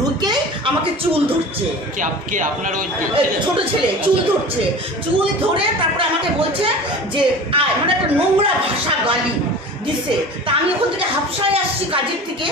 ঢুকে আমাকে চুল ধরছে। কে আপনার ওই ছোট ছেলে চুল ধরছে, চুল ধরে তারপরে আমাকে বলছে যে আয়, মানে একটা নোংরা ভাষা গালি দিছে। তা আমি ওখান থেকে হাফসায় আসছি কাজের থেকে,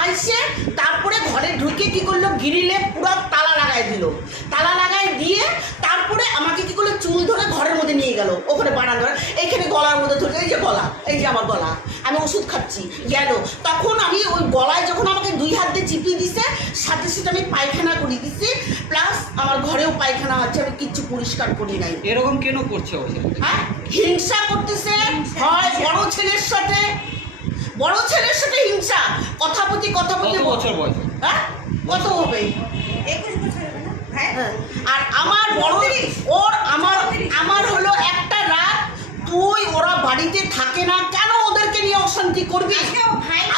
আইসে তারপরে ঘরে ঢুকে কি করলো, গিরিলে পুরো তালা লাগাই দিল। তালা লাগাই দিয়ে তারপরে আমাকে কি করলো, চুল ধরে ঘরের মধ্যে নিয়ে গেল, ওখানে বাড়ানো এইখানে গলার মধ্যে ধরে, এই যে গলা, এই যে আমার গলা, আমি ওষুধ খাচ্ছি গেল। তখন আমি ওই গলায় যখন আমাকে 2 হাত দিয়ে চিপিয়ে দিছে, সাথে সাথে আমি পায়খানা করে দিচ্ছি, প্লাস আমার ঘরেও পায়খানা আছে, আমি কিচ্ছু পরিষ্কার করি নাই। এরকম কেন করছে? হ্যাঁ, হিংসা করতেছে, হয় বড় ছেলের সাথে হিংসা, কথা প্রতি কত বছর বয়স? হ্যাঁ, কত হবে? 21 বছর হবে না? হ্যাঁ। আর আমার বড় ওর আমার হলো একটা রাত, তুই ওরা বাড়িতে থাকে না কেন, ওদেরকে নিয়ে অশান্তি করবি?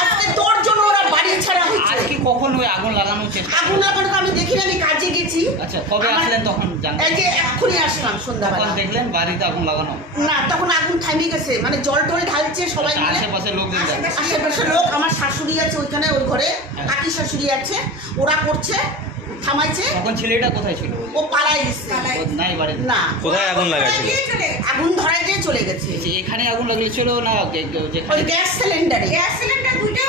আজকে তোর জন্য ওরা বাড়ি ছাড়া হয়েছে। আজকে কখন ওই আগুন লাগানো চেষ্টা? আগুন লাগানো তো আমি দেখিনি, আমি কাজে গেছি। আচ্ছা, কবে আসলেন তখন? এই যে এক্ষুনি আসলাম সন্ধ্যাবেলা। তখন দেখলেন বাড়িতে আগুন লাগানো? না, তখন আগুন থামে গেছে, মানে জল টল ঢালছে সবাই মিলে। আশেপাশে লোকজন আশেপাশে লোক, আমার শাশুড়ি আছে ওইখানে, ওই ঘরে কাকি শাশুড়ি আছে, ওরা করছে, থামাইছে। তখন ছেলেটা কোথায় ছিল? ও পালাই গেছে। নাই বাড়িতে? না, কোথায় আগুন লাগাইছিল? আগুন ধরাই দিয়ে চলে গেছে। এখানে আগুন লাগিয়েছিল না ওই গ্যাস সিলিন্ডারে। গ্যাস সিলিন্ডার দুইটা